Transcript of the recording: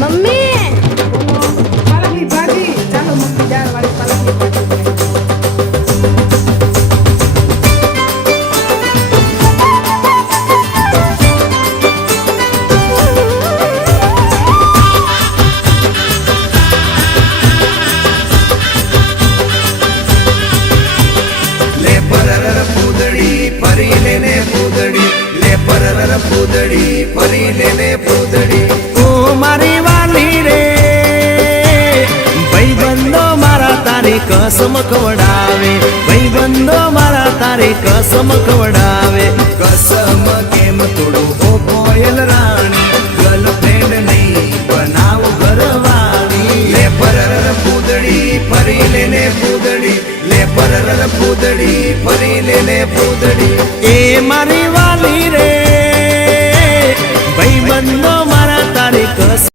mummy પાલકની ભાજી ચાલો mummy દાળ વાળી પાલકની ભાજી પૂદડી પરી લેને પૂદડી ઓ મારી વાલી રે ભાઈબંધો મારા તારી કસમ ખવડાવે ભાઈબંધો મારા તારી કસમ ખવડાવે કસમ કેમ તોડું